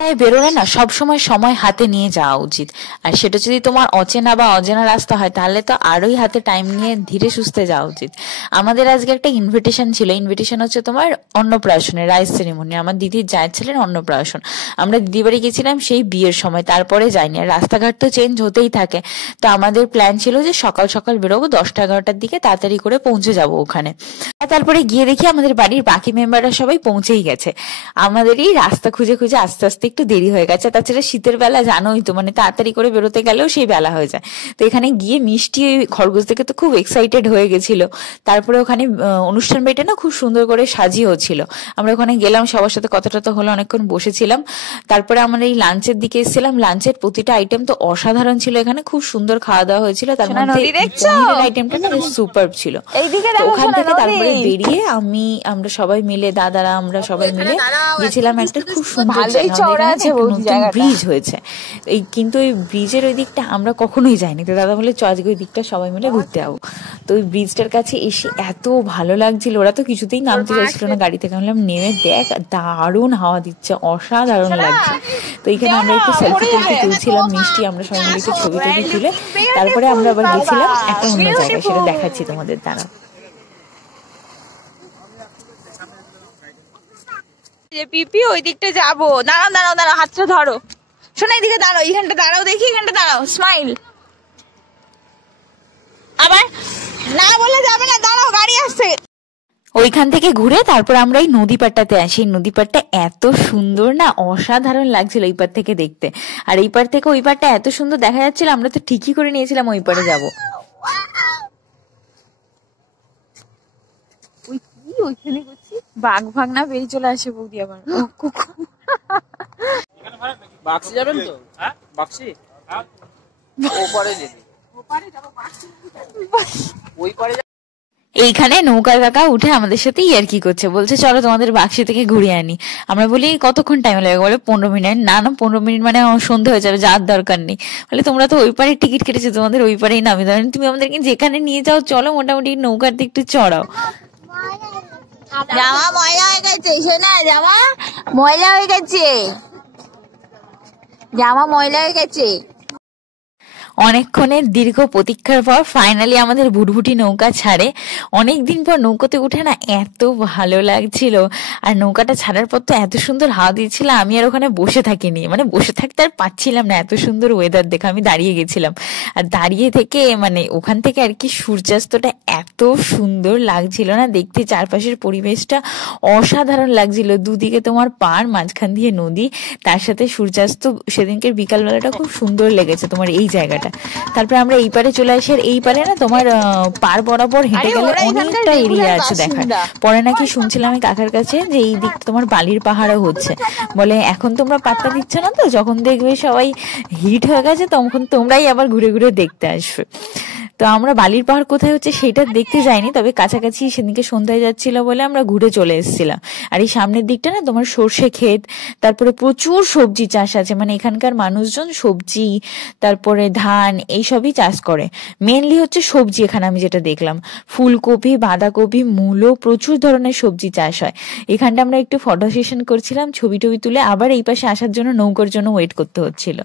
তাই বেরোলে না সবসময় সময় হাতে নিয়ে যাওয়া উচিত। আর সেটা যদি তোমার অচেনা বা অজানা রাস্তা হয় তাহলে তো আরোই হাতে টাইম নিয়ে ধীরে সুস্থে যাওয়া উচিত। আমাদের আজকে একটা ইনভিটেশন ছিল, ইনভিটেশন হচ্ছে তোমার অন্নপ্রাশনের রাইস সেরিমনি, আমার দিদির জায়ের ছেলের অন্নপ্রাশন। আমরা দিদি বাড়ি গেছিলাম সেই বিয়ের সময়, তারপরে যাইনি। আর রাস্তাঘাট তো চেঞ্জ হতেই থাকে, তো আমাদের প্ল্যান ছিল যে সকাল সকাল বেরোবো, 10টা-11টার দিকে তাড়াতাড়ি করে পৌঁছে যাব ওখানে। আর তারপরে গিয়ে দেখি আমাদের বাড়ির বাকি মেম্বাররা সবাই পৌঁছেই গেছে। আমাদেরই রাস্তা খুঁজে খুঁজে আস্তে আস্তে একটু দেরি হয়ে গেছে। তাছাড়া শীতের বেলা জানোই তো, মানে তাড়াতাড়ি করে বেরোতে গেলেও সেই বেলা হয়ে যায়। তো এখানে গিয়ে মিষ্টি খরগোশ দেখে তো খুব এক্সাইটেড হয়ে গেছিল। তারপরে ওখানে অনুষ্ঠান বাড়িটা না খুব সুন্দর করে সাজিয়ে হচ্ছিল। আমরা ওখানে গেলাম, সবার সাথে কথাটা তো হলো, অনেকক্ষণ বসেছিলাম। তারপরে আমরা এই লাঞ্চের দিকে এসেছিলাম। লাঞ্চের প্রতিটা আইটেম তো অসাধারণ ছিল, এখানে খুব সুন্দর খাওয়া দাওয়া হয়েছিল। তার মধ্যে পনিরের আইটেমটা না সুপার ছিল। ওখান থেকে তারপরে বেরিয়ে আমরা সবাই মিলে, দাদারা আমরা সবাই মিলে গেছিলাম একটা খুব সুন্দর ব্রিজ হয়েছে এই, কিন্তু ওই ব্রিজের ওই দিকটা আমরা কখনোই যাইনি। তো দাদা বলে চ আজকে ওই দিকটা সবাই মিলে ঘুরতে যাবো। তো ওই ব্রিজটার কাছে এসে এত ভালো লাগছিল, ওরা তো কিছুতেই নামতে চাইছিল না গাড়ি থেকে। বললাম নেমে দেখ, দারুণ হাওয়া দিচ্ছে, অসাধারণ লাগছে। তো এইখানে আমরা একটু সেলফি টেলফি তুলছিলাম, মিষ্টি আমরা সবাই মিলে একটু ছবি টবি তুলে তারপরে আমরা আবার গেছিলাম একটা অন্য জায়গায়, সেটা দেখাচ্ছি তোমাদের দ্বারা। পিপি ওই দিকটা যাবো, দাঁড়াও দাঁড়াও দাঁড়াও, হাতটা ধরো, শোনো এইদিকে দাঁড়াও, এইখানটা দাঁড়াও, দেখি এখানটা দাঁড়াও, স্মাইল। আবার না বলে যাবে না, দাঁড়াও গাড়ি আসছে। ওইখান থেকে ঘুরে তারপর আমরা এই নদী পাড়টাতে আসি। এই নদী পাড়টা এত সুন্দর না, অসাধারণ লাগছিল এই পার থেকে দেখতে। আর এই পার থেকে ওই পারটা এত সুন্দর দেখা যাচ্ছিল, আমরা তো ঠিকই করে নিয়েছিলাম ওই পারে যাবো। ওই কি ওইখানে করছি, বাঘ ভাগ না বেরিয়ে চলে আসে বৌদি আবার। বাক্সি যাবেন তো? হ্যাঁ বাক্সি ওপারে যেতে, ওপারে যাব, বাক্সি ওই পারে। এইখানে নৌকার কাকা উঠে আমাদের সাথে ইয়ার্কি করছে, বলছে চলো তোমাদের বাক্সি থেকে ঘুরিয়ে আনি। আমরা বলি কতক্ষণ টাইম লাগবে? বলে 15 মিনিট। না না 15 মিনিট মানে সন্ধ্যা হয়ে যাবে, যাওয়ার দরকার নেই। বলে তোমরা তো ওই পারে টিকিট কেটেছো, তোমাদের ওই পারেই নামে দেবে, তুমি আমাদেরকে যেখানে নিয়ে যাও চলো, মোটামুটি নৌকার দিকে একটু চড়াও। জামা ময়লা হয়ে গেছে, শোনা জামা ময়লা হয়ে গেছে, জামা ময়লা হয়ে গেছে। অনেকক্ষণের দীর্ঘ প্রতীক্ষার পর ফাইনালি আমাদের ভুটভুটি নৌকা ছাড়ে। অনেকদিন পর নৌকাতে উঠে না এত ভালো লাগছিল। আর নৌকাটা ছাড়ার পর তো এত সুন্দর হাওয়া দিচ্ছিল, আমি আর ওখানে বসে থাকিনি, মানে বসে থাকতে আর পাচ্ছিলাম না, এত সুন্দর ওয়েদার দেখে আমি দাঁড়িয়ে গেছিলাম। আর দাঁড়িয়ে থেকে মানে ওখান থেকে আর কি সূর্যাস্তটা এত সুন্দর লাগছিল না দেখতে, চারপাশের পরিবেশটা অসাধারণ লাগছিল। দুদিকে তোমার পাড়, মাঝখান দিয়ে নদী, তার সাথে সূর্যাস্ত। সেদিনকের বিকালবেলাটা খুব সুন্দর লেগেছে তোমার এই জায়গাটা। তারপরে আমরা এই পারে চলে আসি। আর এই পারে না তোমার পার বরাবর হেঁটে গেলে অনেকটা এরিয়া আছে দেখার। পরে নাকি শুনছিলাম আমি কাকার কাছে যে এই দিকটা তোমার বালির পাহাড়ও হচ্ছে। বলে এখন তোমরা পাত্তা দিচ্ছ না, তো যখন দেখবে সবাই হিট হয়ে গেছে তখন তোমরাই আবার ঘুরে ঘুরে দেখতে আসবে। তো আমরা বালির পাহাড় কোথায় হচ্ছে সেটা দেখতে যাইনি, তবে কাছাকাছি সেদিকে সন্ধ্যায় যাচ্ছিল বলে আমরা ঘুরে চলে এসেছিলাম। আর এই সামনের দিকটা না তোমার সর্ষে ক্ষেত, তারপরে প্রচুর সবজি চাষ আছে, মানে এখানকার মানুষজন সবজি তারপরে ধান এইসবই চাষ করে। মেনলি হচ্ছে সবজি, এখানে আমি যেটা দেখলাম ফুলকপি, বাঁধাকপি, মূলো, প্রচুর ধরনের সবজি চাষ হয়। এখানটা আমরা একটু ফটো সেশন করছিলাম, ছবি টবি তুলে আবার এই পাশে আসার জন্য নৌকার জন্য ওয়েট করতে হচ্ছিল।